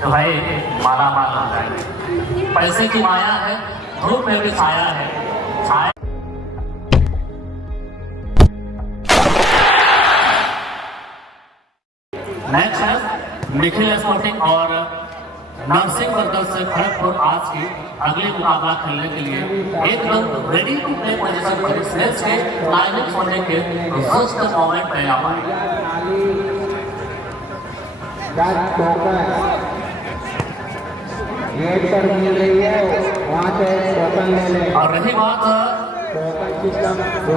तो भाई माला माल हो जाएंगे। पैसे की माया है, धूप में भी छाया है, छाया। नेक्स्ट है निखिल स्पोर्टिंग और नर्सिंग वर्कर्स से खड़गपुर आज की अगले मुकाबला खेलने के लिए एकदम रेडी टू प्ले पोजीशन पर स्टेज के क्लाइमेक्स होने के जस्ट मोमेंट में आ पाए। मिल रही है वहाँ से टोकन ले ले। और रही बात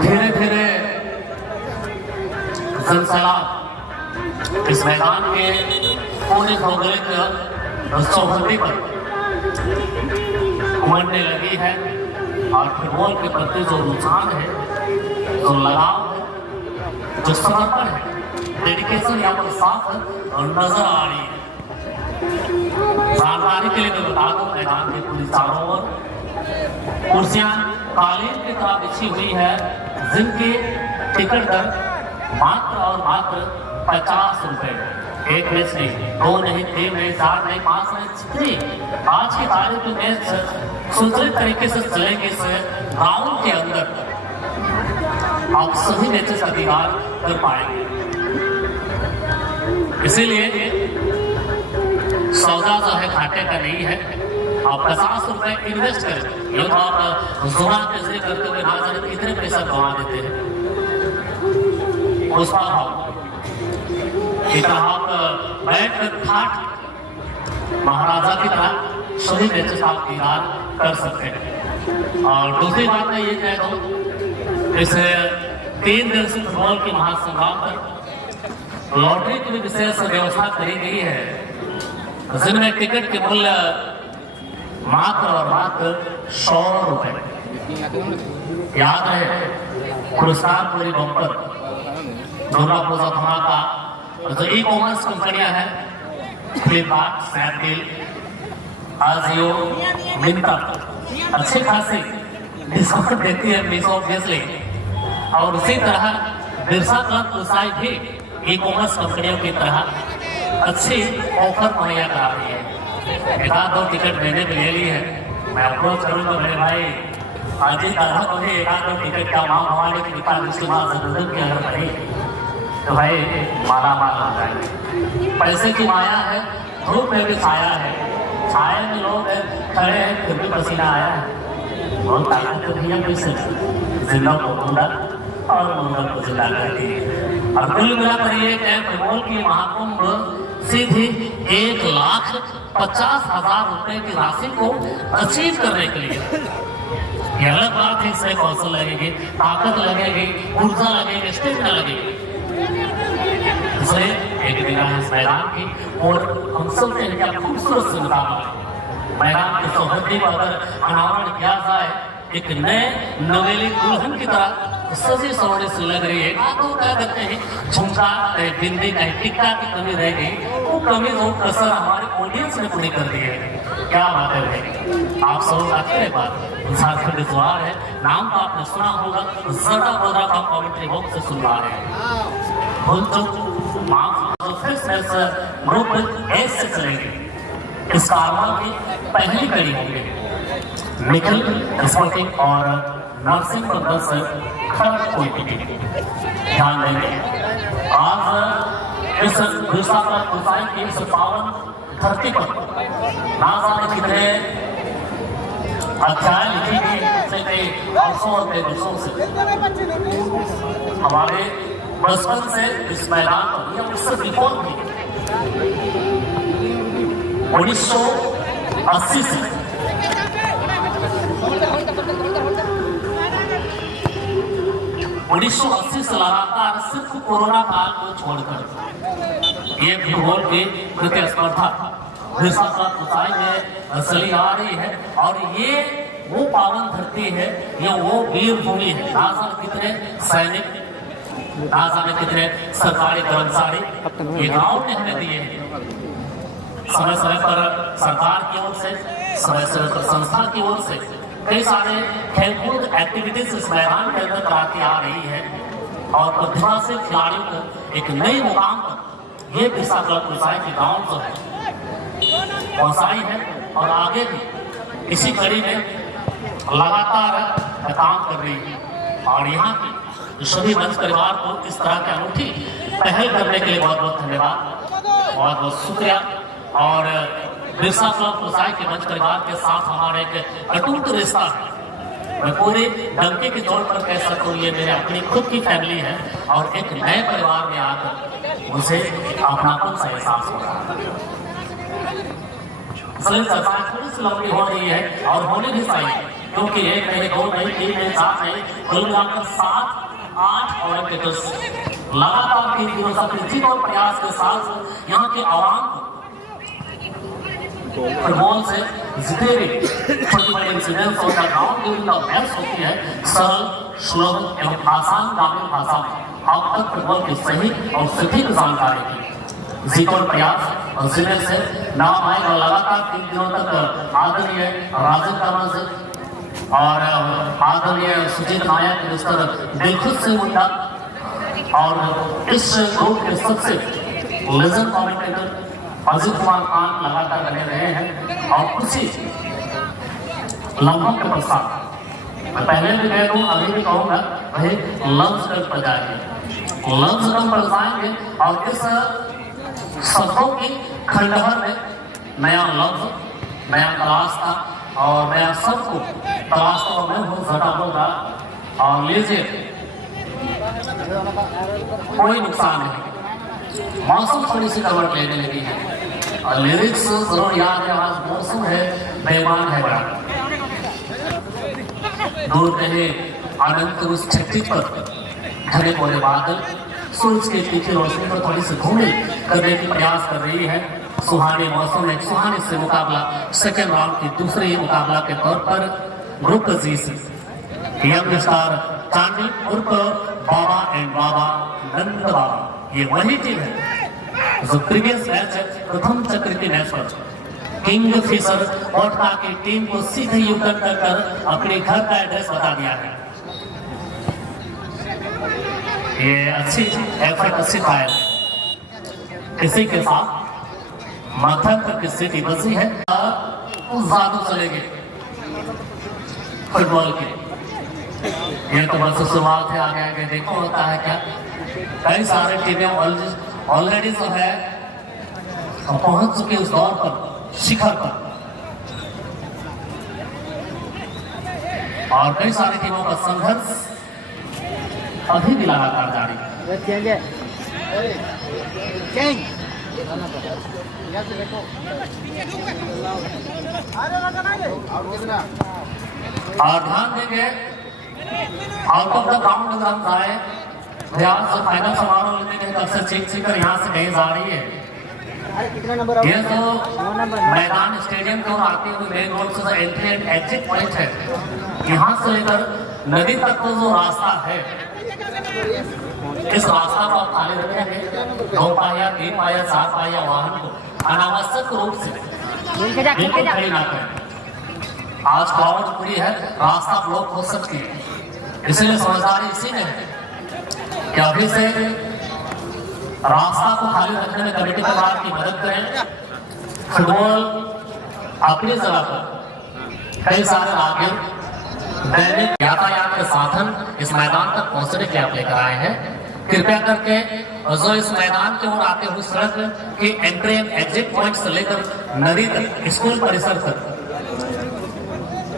धीरे धीरे इस मैदान के पूरी भौगोलिक चौहद्दी पर उमड़ने लगी है और फुटबॉल के प्रति जो रुझान है, जो लगाव है, जो समर्पण है, डेडिकेशन यहाँ पर साफ और नजर आ रही है। जानकारी के लिए मैं बता दूं, मैदान के पूरी चारों ओर कुर्सियां कालीन की तरह बिछी हुई है, जिनकी टिकट दर मात्र और मात्र 50 रुपए। एक मैच नहीं, 2 नहीं, 3 नहीं, 4 नहीं, 5 नहीं, जितनी आज की तारीख में मैच सुचारू तरीके से चलेंगे इस ग्राउंड के अंदर आप सभी मैचेस अधिकार कर पाएंगे। इसीलिए सौदा जो है घाटे का नहीं है। आप 50 रुपए इन्वेस्ट करें, ये तो आप जुआ कैसे करते हुए ना जाने कितने पैसा गंवा देते हैं। उसका भाव इतना आप बैठ कर ठाठ महाराजा की तरह सभी मैचेस आप दीदार कर सकते हैं। और दूसरी बात मैं ये कह दूं, इस 3 दिवसीय फुटबॉल की महासंग्राम पर लॉटरी की भी विशेष व्यवस्था करी गई है, जिनमें टिकट के मूल्य मात्र और मात्र 100 रुपए। याद है पुरस्कार पूरी बम्पर, दुर्गा पूजा धमाका, जो ई कॉमर्स कंपनियां हैं फ्लिपकार्ट, स्नैपडील, आजियो, मिंत्रा अच्छे खासे डिस्काउंट देती है मीशो ऑब्वियसली। और उसी तरह बिरसा क्लब कुसाई भी ई कॉमर्स कंपनियों की तरह अच्छी ऑफर मुहैया करा रही है। 1-2 टिकट मैंने भी ले ली है, मैं अप्रोच करूंगा मेरे भाई आज ही तरह तो नहीं, 1-2 टिकट का मांग हमारे की कृपा उसके बाद जरूरत की अगर नहीं तो भाई माला माल हो जाएंगे। पैसे की माया है, धूप में भी छाया है, छाया में लोग खड़े हैं फिर भी पसीना आया है। बहुत ताकत तो भैया कैसे जिंदा को मुंडा और मुंडा को जिंदा करती है। और कुल मिलाकर ये फुटबॉल की महाकुंभ सीधी 1,50,000 रुपए की राशि को अचीव करने के लिए ये अलग बात है। इसमें कौशल लगेगी, ताकत लगेगी, ऊर्जा लगेगी, स्टेमिना लगेगी। इसलिए एक दिन है इस मैदान की और हम चलते हैं क्या खूबसूरत से मैदान के चौहद्दी पर अगर अनावरण किया जाए एक नए नवेली दुल्हन की तरह सजी सवरे से लग रही है। तो क्या करते हैं झुमका बिंदी का टिक्का की कमी रह गई, वो कमी वो कसर हमारे ऑडियंस ने पूरी कर दी है। क्या बात है भाई, आप सब आते हैं बात झारखंड द्वार है, नाम तो आपने सुना होगा, जरा बदरा का कमेंट्री बॉक्स से सुन रहा है। ग्रुप ए से चलेंगे। इस कारवां की पहली कड़ी होंगे निखिल स्पोर्टिंग और नर्सिंग वर्कर्स से खड़गपुर की ध्यान देंगे। आज इस बिरसा क्लब कुसाई की इस पावन धरती पर ना जाने कितने अध्याय लिखी गई वर्षों और दिवसों से हमारे बचपन से इस मैदान पर यह उससे रिपोर्ट भी 1980 से 1980 से लगातार सिर्फ कोरोना काल को छोड़कर ये फुटबॉल की प्रतिस्पर्धा बिरसा क्लब कुसाई में चली आ रही है। और ये वो पावन धरती है, ये वो वीर भूमि है। ना जाने कितने सैनिक, ना जाने कितने सरकारी कर्मचारी ये गाँव ने हमें दिए हैं। समय समय पर सरकार की ओर से, समय समय पर संस्था की ओर से कई सारे खेलकूद एक्टिविटीज इस मैदान के अंदर कराती आ रही है। और प्रतिभाशाली खिलाड़ियों को एक नई मुकाम पर ये बिरसा क्लब कुसाई के गाँव जो है पहुंचाई है और आगे भी इसी कड़ी में लगातार काम कर रही है। और यहाँ की सभी मंच परिवार को इस तरह की अनूठी पहल करने के लिए बहुत बहुत धन्यवाद, बहुत बहुत शुक्रिया। और बिरसा क्लब कुसाई के मंच परिवार के साथ हमारा एक अटूट रिश्ता है। मैं पूरे डंके के तौर पर कह सकता हूँ ये मेरे अपनी खुद की फैमिली है और एक नए परिवार में आकर मुझे अपनापन सा एहसास हो रहा है। थोड़ी सी लंबी हो रही है और होनी भी चाहिए, क्योंकि 1 महीने 2 महीने 3 महीने 7 महीने कुल मिलाकर 7-8 ओलंपिक्स लगातार 3 दिनों से जीत और प्रयास के साथ यहाँ के आवाम को फुटबॉल से जितने भी छोटे-बड़े इंसिडेंट्स और ग्राउंड ड्यूरिंग द मैच होती है सरल, सुलभ एवं आसान ग्रामीण भाषा में अब तक फुटबॉल की सही और सटीक जानकारी की जीत और प्रयास और जिले से नाम आए और लगातार 3 दिनों तक आदरणीय राजन कामा से और आदरणीय सुजीत नायक मिस्टर दिलखुश से मुंडा और इस ग्रुप के सबसे लेजेंड कमेंटेटर अजीत कुमार खान लगातार बने रहे हैं। और उसी लम्हों के पश्चात मैं पहले भी कह दूं, अभी भी कहूंगा, वही लफ्ज पर जाएंगे, लफ्ज पर जाएंगे और इस शब्दों की खंडहर में नया लफ्ज, नया तलाश था और नया सबको तलाश तो मैं हूँ घटा होगा। और लीजिए, कोई नुकसान नहीं, मौसम थोड़ी सी करवट लेने लगी है और लिरिक्स जरूर याद है। आज मौसम है बेईमान है बड़ा, दूर कहे अनंत उस छठी पर घने कोरे बादल सूरज के तीखी रोशनी पर थोड़ी सी धूमिल करने की प्रयास कर रही है। सुहाने मौसम में सुहाने से मुकाबला सेकेंड राउंड की दूसरे मुकाबला के तौर पर ग्रुप जी से यंग स्टार चांदी उर्फ बाबा एंड बाबा नंद बाबा, ये वही टीम है जो प्रीवियस मैच प्रथम चक्र के मैच पर किंग फिशर ओटका की टीम को सीधे युद्धन कर अपने घर का एड्रेस बता दिया है। ये अच्छी एफर्ट, अच्छी फायर। इसी के साथ मथक की स्थिति बची है, जादू चलेगी फुटबॉल की। ये तो बस शुरुआत है, आगे आगे देखो होता है क्या। कई सारे टीमें ऑलरेडी जो है पहुंच चुके उस दौर पर, शिखर पर, और कई सारी टीमों का संघर्ष अभी भी लगातार जारी है। और ध्यान देंगे, आउट ऑफ द ग्राउंड अगर हम जाए, ध्यान से फाइनल समारोह लेने के अक्सर चीख कर यहाँ से कहीं जा रही है। ये तो मैदान स्टेडियम को आते हुए मेन रोड से एंट्री एंड एग्जिट पॉइंट है। यहाँ से लेकर नदी तक का जो रास्ता है, इस रास्ता को आप खाली रखेंगे 2 पाया 3 पाया 4 पाया वाहन को अनावश्यक रूप से बिल्कुल खड़ी ना करें। आज क्राउड पूरी है, रास्ता ब्लॉक हो सकती है, इसलिए समझदारी इसी में है कि अभी से रास्ता को खाली रखने में कमेटी परिवार की मदद करें। फुटबॉल अपनी जगह पर कई सारे राहगीर दैनिक यातायात के साधन इस मैदान तक पहुंचने के आप लेकर आए हैं। कृपया करके जो इस मैदान की ओर आते हुए सड़क के एंट्री एंड एग्जिट पॉइंट से लेकर नदी तक, स्कूल परिसर तक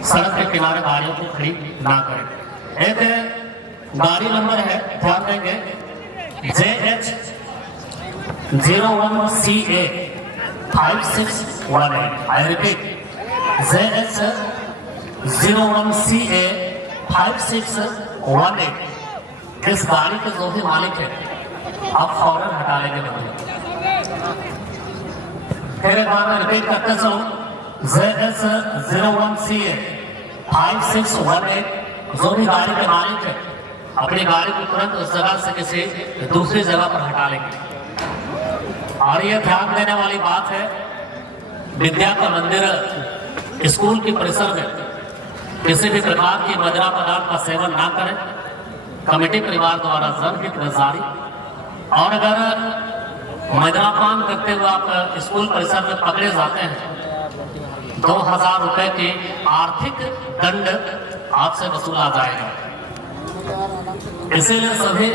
सड़क के किनारे गाड़ियों को खड़ी ना करें। एक गाड़ी नंबर है, ध्यान देंगे, JH 01CA 5618। I repeat, JH 01CA 5618। इस गाड़ी के जो भी मालिक है आप फौरन हटा लेंगे बंदे। फिर एक बार मैं रिपीट करते चलूं, JH 01CA 5618। जो भी गाड़ी के मालिक है अपनी गाड़ी को तुरंत उस जगह से किसी दूसरी जगह पर हटा लेंगे। और ये ध्यान देने वाली बात है, विद्या का मंदिर स्कूल की परिसर में किसी भी प्रकार की मदिरा पदार्थ का सेवन ना करें। कमेटी परिवार द्वारा जनहित में जारी। और अगर मदिरापान करते हुए आप स्कूल परिसर में पकड़े जाते हैं 2,000 रुपए की आर्थिक दंड आपसे वसूला जाएगा। इसीलिए सभी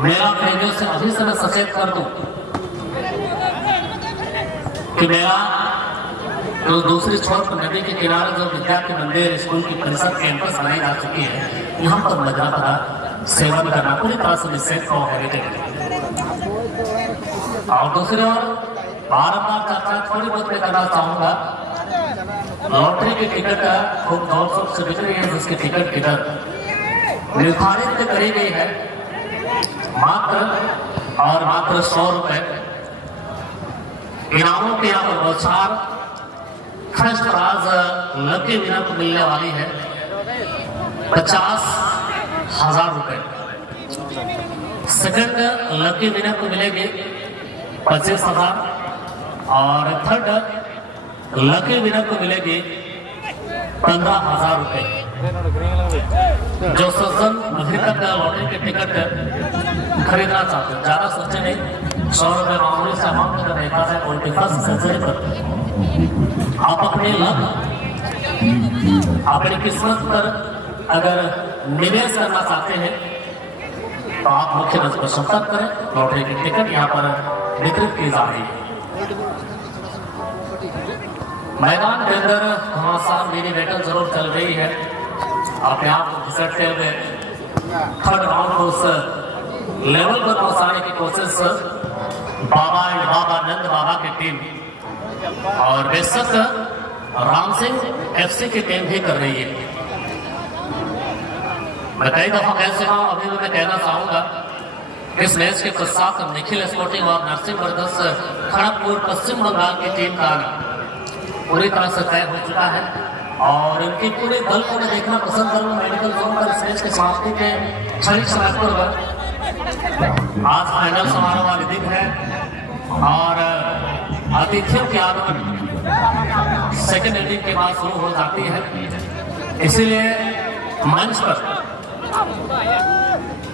मेला प्रेमियों से अभी से मैं सचेत कर दूं कि मेला जो दूसरी छोर पर नदी के किनारे जो विद्यार्थी मंदिर स्कूल की परिषद कैंपस बनाई जा चुकी है, यहाँ पर मजा का सेवन करना पूरी तरह से निषेध प्रोहिबिटेड है। और दूसरी ओर बारम्बार चर्चा थोड़ी बहुत मैं करना चाहूंगा, लॉटरी की टिकट खूब जोर शोर से बिक रही है, जिसकी टिकट की दर निर्धारित करी गई है मात्र और मात्र 100 रुपए। इनामों के यहाँ पर बौछार फर्स्ट प्राइज लकी विनर को मिलने वाली है 50,000 रुपए। सेकंड लकी विनर को मिलेगी 25,000 और थर्ड लकी विनर को मिलेगी 15,000 रुपए। जो सज्जन अभी तक लॉटरी के टिकट खरीदना चाहते हैं, ज्यादा सोचे नहीं, 100 रुपए मामूली से अमाउंट का देखा जाए 21st सेंचुरी पर आप अपने लक, अपनी किस्मत पर अगर निवेश करना चाहते हैं तो आप मुख्य मंच पर संपर्क करें। लॉटरी की टिकट यहाँ पर वितरित की जा रही है। मैदान के अंदर घमासान मेरी बैटल जरूर चल रही है। अपने आप को घिसटते हुए थर्ड राउंड को उस लेवल पर पहुंचाने की कोशिश बाबा एंड बाबा नंद बाबा की टीम और बेशक राम सिंह FC की टीम भी कर रही है। मैं कई दफा कह चुका हूं, अभी मैं कहना चाहूंगा, इस मैच के पश्चात निखिल स्पोर्टिंग और नरसिंह ब्रदर्स खड़गपुर पश्चिम बंगाल की टीम का पूरी तरह से तय हो चुका है और इनकी पूरे दल को मैं देखना पसंद करूंगा। मेडिकल जोन पर इस मैच के समाप्ति के क्षणिक समय पर आज फाइनल समारोह वाले दिन है और अतिथियों की आगमन सेकेंड इनिंग के बाद शुरू हो जाती है। इसीलिए मंच पर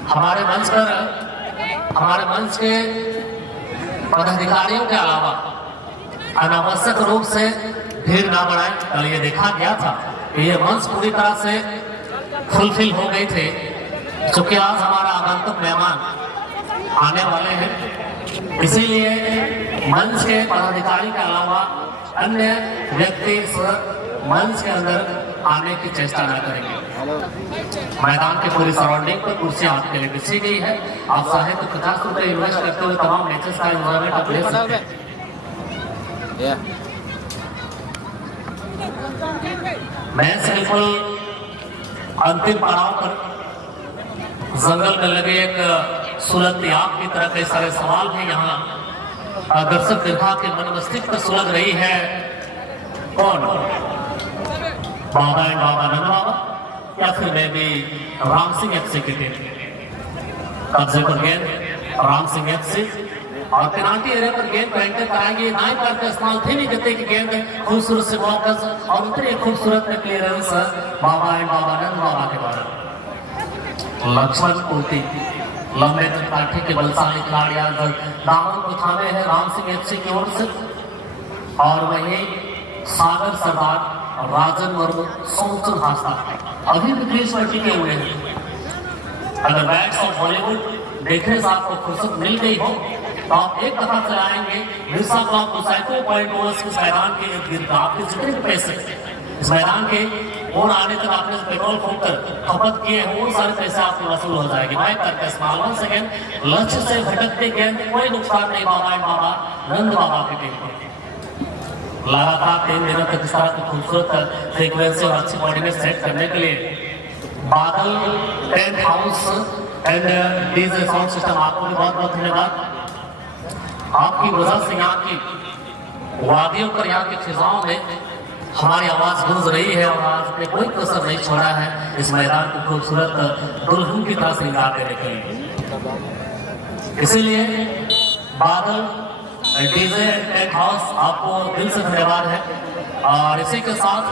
हमारे मंच के पदाधिकारियों के अलावा अनावश्यक रूप से भीड़ ना बढ़ाएं। कल ये देखा गया था कि ये मंच पूरी तरह से फुलफिल हो गई थे, क्योंकि आज हमारा आगंतुक मेहमान आने वाले हैं। इसीलिए मंच के पदाधिकारी के अलावा अन्य व्यक्ति मंच के अंदर आने की चेष्टा न करेंगे। मैदान की पूरी सराउंडिंग पर कुर्सियां आपके लिए बिछी गई है। आप चाहे तो 50 रुपए इन्वेस्ट करते हुए तमाम मैचेस का एंजॉयमेंट आप ले सकते हैं। मैच बिल्कुल अंतिम पड़ाव पर जंगल में लगे एक सुलगती आग की तरह कई सारे सवाल भी यहाँ दर्शक दीर्घा के मन मस्तिष्क पर सुलग रही है। कौन, बाबा एंड बाबा नंद बाबा या फिर मैं भी राम सिंह FC की टीम? कब्जे पर गेंद राम सिंह FC और पेनाल्टी एरिया पर गेंद को एंटर कराएंगे। नाई पैर का इस्तेमाल थे नहीं करते कि गेंद खूबसूरत से वापस और उतने खूबसूरत में क्लियरेंस बाबा एंड बाबा नंद बाबा के बारे लक्ष्मण उल्टी लंबे पार्टी के बलशाली खिलाड़ी दामन को थामे हैं राम सिंह FC की ओर से और वहीं सागर सरदार राजन मुर्मू सोमचंद हास्ता अभी भी क्रीज पर टिके हुए हैं। अगर बैट्स ऑफ बॉलीवुड देखने से आपको फुर्सत मिल गई हो तो आप एक दफा चलाएंगे मिर्जा क्लब को साइकिल पॉइंट ओवर्स के मैदान के इर्द गिर्द आपके जितने भी पैसे इस मैदान के और आने तक आपने पेट्रोल फूंक कर खपत किए हैं वो सारे पैसे आपके वसूल हो जाएंगे। मैं करके इस्तेमाल 1 सेकेंड लक्ष्य से भटकते गेंद कोई नुकसान नहीं बाबा एंड बाबा नंद बाबा की टीम को। लगातार 3 दिनों तक इस तरह की खूबसूरत फ्रीक्वेंसी और अच्छी बॉडी में सेट करने के लिए बादल tent house and DJ sound system आपको भी बहुत बहुत धन्यवाद। आपकी वजह से यहाँ की वादियों पर यहाँ की फिजाओं में हमारी आवाज गूंज रही है और आज ने कोई कसर नहीं छोड़ा है इस मैदान को खूबसूरत दुल्हन की तरह श्रृंगार देने के लिए। इसीलिए बादल डीजे टेंट हाउस आपको दिल से धन्यवाद है और इसी के साथ